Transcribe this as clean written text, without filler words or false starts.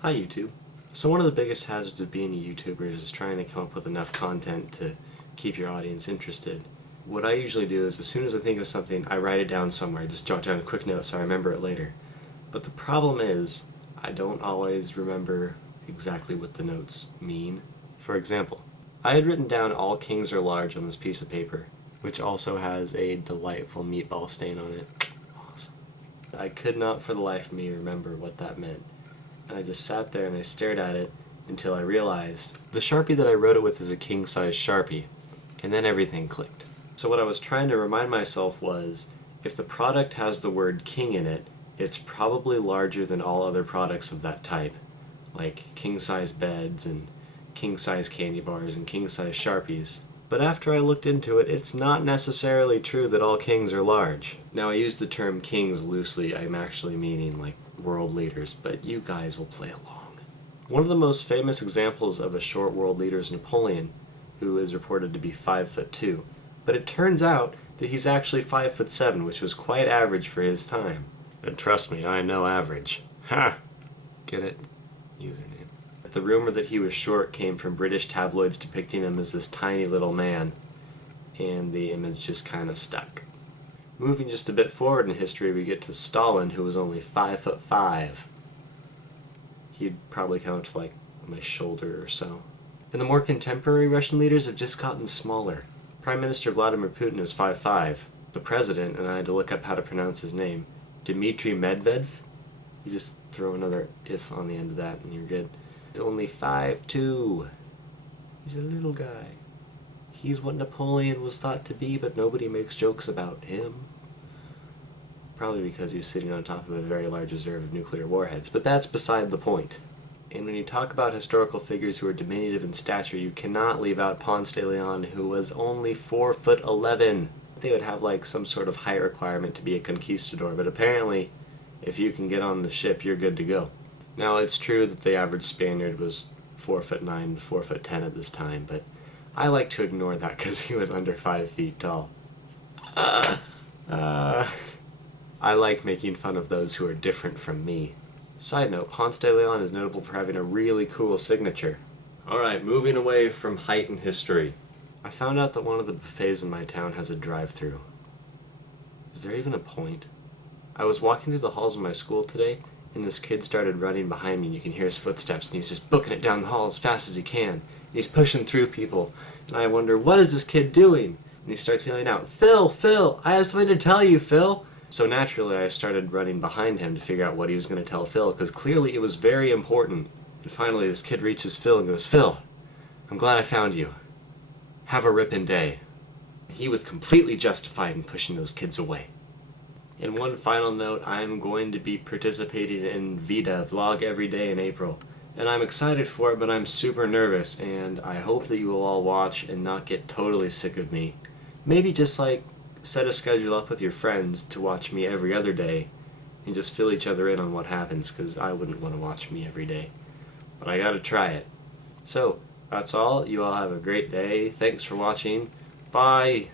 Hi YouTube. So one of the biggest hazards of being a YouTuber is trying to come up with enough content to keep your audience interested. What I usually do is as soon as I think of something, I write it down somewhere, just jot down a quick note so I remember it later. But the problem is, I don't always remember exactly what the notes mean. For example, I had written down "all kings are large" on this piece of paper, which also has a delightful meatball stain on it. Awesome. I could not for the life of me remember what that meant. And I just sat there and I stared at it until I realized the Sharpie that I wrote it with is a king-size Sharpie, and then everything clicked. So what I was trying to remind myself was, if the product has the word king in it, it's probably larger than all other products of that type, like king-size beds and king-size candy bars and king-size Sharpies. But after I looked into it, it's not necessarily true that all kings are large. Now I use the term kings loosely, I'm actually meaning like world leaders, but you guys will play along. One of the most famous examples of a short world leader is Napoleon, who is reported to be 5'2", but it turns out that he's actually 5'7", which was quite average for his time. And trust me, I know average. Ha! Get it? Username. The rumor that he was short came from British tabloids depicting him as this tiny little man, and the image just kinda stuck. Moving just a bit forward in history, we get to Stalin, who was only 5'5". He'd probably come up to like my shoulder or so. And the more contemporary Russian leaders have just gotten smaller. Prime Minister Vladimir Putin is 5'5". The president, and I had to look up how to pronounce his name, Dmitry Medvedev. You just throw another "if" on the end of that and you're good. He's only 5'2". He's a little guy. He's what Napoleon was thought to be, but nobody makes jokes about him. Probably because he's sitting on top of a very large reserve of nuclear warheads, but that's beside the point. And when you talk about historical figures who are diminutive in stature, you cannot leave out Ponce de Leon, who was only 4'11". They would have like some sort of height requirement to be a conquistador, but apparently, if you can get on the ship, you're good to go. Now, it's true that the average Spaniard was 4'9" to 4'10" at this time, but I like to ignore that because he was under 5 feet tall. I like making fun of those who are different from me. Side note, Ponce de Leon is notable for having a really cool signature. Alright, moving away from height and history. I found out that one of the buffets in my town has a drive-thru. Is there even a point? I was walking through the halls of my school today, and this kid started running behind me, and you can hear his footsteps, and he's just booking it down the hall as fast as he can. And he's pushing through people, and I wonder, what is this kid doing? And he starts yelling out, "Phil, Phil, I have something to tell you, Phil!" So naturally I started running behind him to figure out what he was going to tell Phil, because clearly it was very important. And finally this kid reaches Phil and goes, "Phil, I'm glad I found you. Have a rippin' day." He was completely justified in pushing those kids away. And one final note, I'm going to be participating in Vida vlog every day in April. And I'm excited for it, but I'm super nervous, and I hope that you will all watch and not get totally sick of me. Maybe just like set a schedule up with your friends to watch me every other day and just fill each other in on what happens, because I wouldn't want to watch me every day. But I gotta try it. So, that's all. You all have a great day. Thanks for watching. Bye!